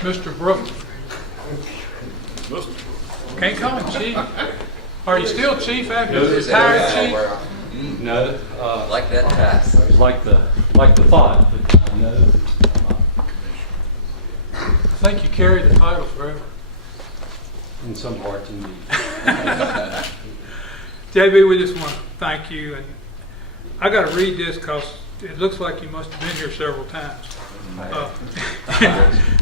Mr. Broughman. Can't call him chief. Are you still chief after you retired chief? No, Like that tie. like the thought, but no. I think you carry the title forever. In some parts, indeed. JB, we just want to thank you, and I got to read this because it looks like you must have been here several times.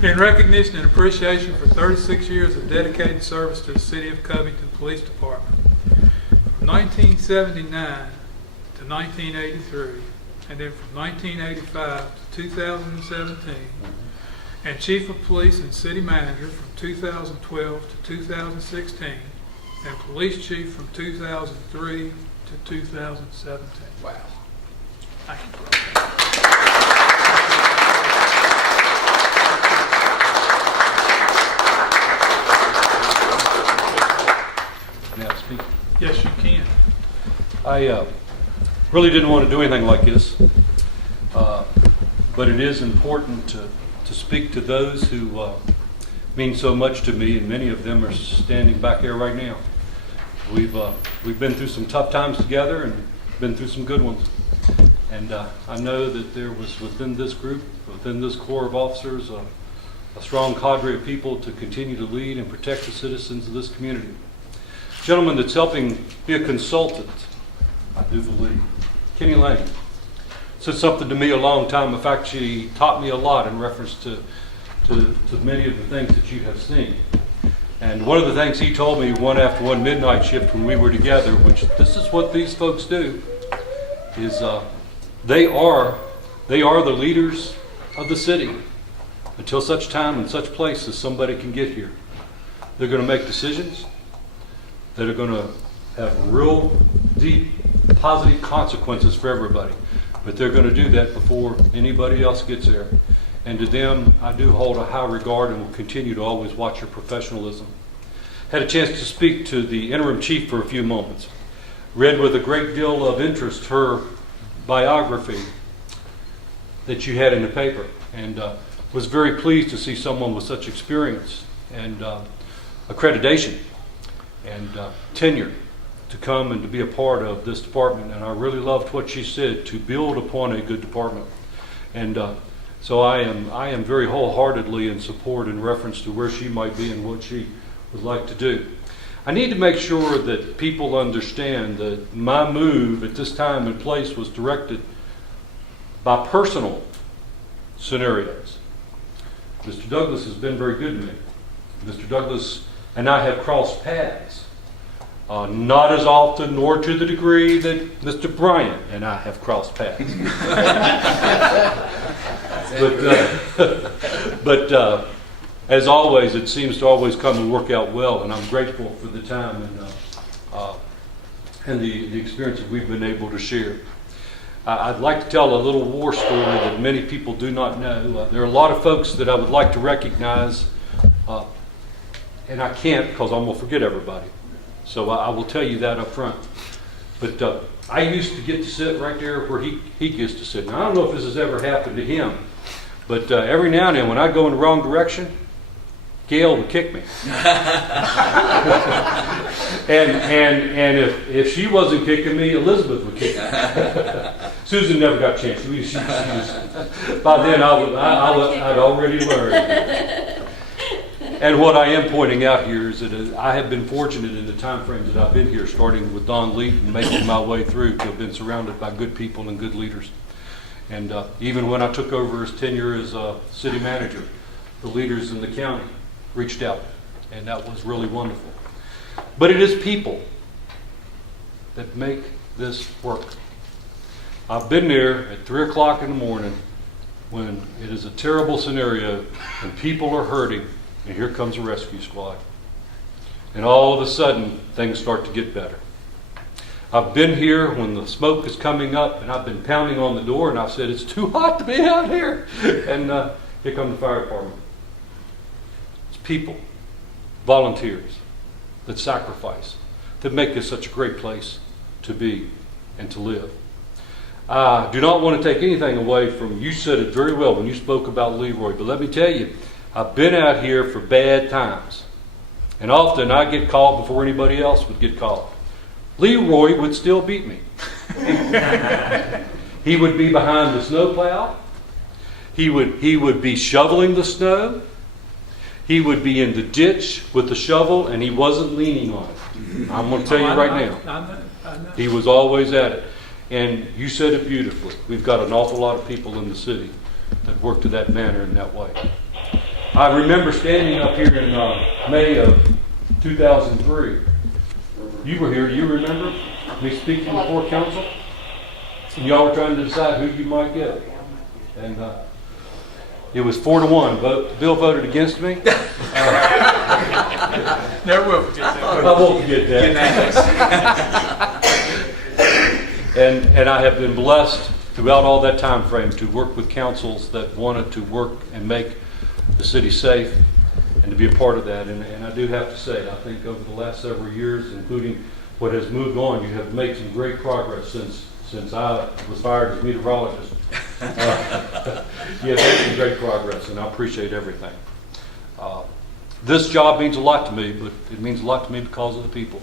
In recognition and appreciation for 36 years of dedicated service to the City of Covington Police Department, from 1979 to 1983, and then from 1985 to 2017, and Chief of Police and City Manager from 2012 to 2016, and Police Chief from 2003 to 2017. Wow. Thank you. Now speak. Yes, you can. I really didn't want to do anything like this, but it is important to speak to those who mean so much to me, and many of them are standing back here right now. We've been through some tough times together and been through some good ones. And I know that there was within this group, within this corps of officers, a strong cadre of people to continue to lead and protect the citizens of this community. Gentleman that's helping be a consultant, I do believe, Kenny Lane, said something to me a long time. In fact, she taught me a lot in reference to many of the things that you have seen. And one of the things he told me one after one midnight shift when we were together, which this is what these folks do, is they are the leaders of the city until such time and such place as somebody can get here. They're going to make decisions that are going to have real deep positive consequences for everybody. But they're going to do that before anybody else gets there. And to them, I do hold a high regard and will continue to always watch your professionalism. Had a chance to speak to the interim chief for a few moments. Read with a great deal of interest her biography that you had in the paper, and was very pleased to see someone with such experience and accreditation and tenure to come and to be a part of this department. And I really loved what she said, to build upon a good department. And so I am very wholeheartedly in support in reference to where she might be and what she would like to do. I need to make sure that people understand that my move at this time and place was directed by personal scenarios. Mr. Douglas has been very good to me. Mr. Douglas and I have crossed paths. Not as often nor to the degree that Mr. Bryant and I have crossed paths. but as always, it seems to always come and work out well, and I'm grateful for the time and the experience that we've been able to share. I'd like to tell a little war story that many people do not know. There are a lot of folks that I would like to recognize, and I can't because I'm going to forget everybody. So I will tell you that up front. But I used to get to sit right there where he gets to sit. Now, I don't know if this has ever happened to him, but every now and then when I go in the wrong direction, Gail would kick me. and if she wasn't kicking me, Elizabeth would kick me. Susan never got a chance. By then I'd already learned. And what I am pointing out here is that I have been fortunate in the time frames that I've been here, starting with Don Lee and making my way through, to have been surrounded by good people and good leaders. And even when I took over his tenure as city manager, the leaders in the county reached out, and that was really wonderful. But it is people that make this work. I've been there at 3 o'clock in the morning when it is a terrible scenario and people are hurting, and here comes a rescue squad. And all of a sudden, things start to get better. I've been here when the smoke is coming up, and I've been pounding on the door, and I've said, it's too hot to be out here. And here comes the fire department. It's people, volunteers, that sacrifice, that make this such a great place to be and to live. I do not want to take anything away from, you said it very well when you spoke about Leroy, but let me tell you, I've been out here for bad times. And often I get called before anybody else would get called. Leroy would still beat me. He would be behind the snowplow. He would be shoveling the snow. He would be in the ditch with the shovel, and he wasn't leaning on it. I'm going to tell you right now. I know. He was always at it. And you said it beautifully. We've got an awful lot of people in the city that work to that manner in that way. I remember standing up here in May of 2003. You were here. Do you remember me speaking before council? And y'all were trying to decide who you might get. And it was 4-1. Bill voted against me. Never will forget that. I won't forget that. And I have been blessed throughout all that time frame to work with councils that wanted to work and make the city safe and to be a part of that. And I do have to say, I think over the last several years, including what has moved on, you have made some great progress since I was hired as meteorologist. You have made some great progress, and I appreciate everything. This job means a lot to me, but it means a lot to me because of the people.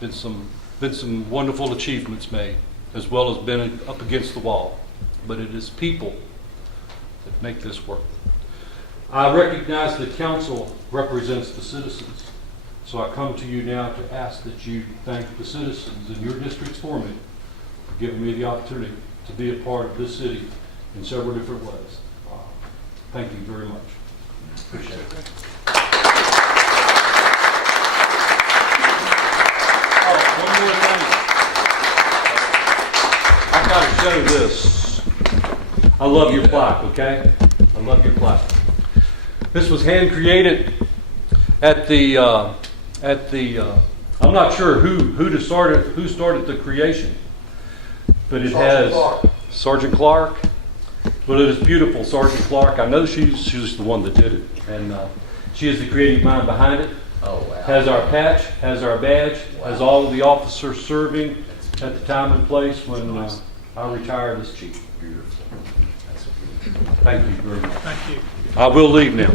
Been some wonderful achievements made, as well as been up against the wall. But it is people that make this work. I recognize that council represents the citizens. So I come to you now to ask that you thank the citizens in your districts for me for giving me the opportunity to be a part of this city in several different ways. Thank you very much. Appreciate it. One more thing. I've got to show this. I love your plaque, okay? I love your plaque. This was hand created at the I'm not sure who started the creation, but it has Sergeant Clark. Well, it is beautiful, Sergeant Clark. I know she's the one that did it, and she is the creative mind behind it. Oh, wow. Has our patch, has our badge, has all of the officers serving at the time and place when I retired as chief. Beautiful. Thank you very much. Thank you. I will leave now.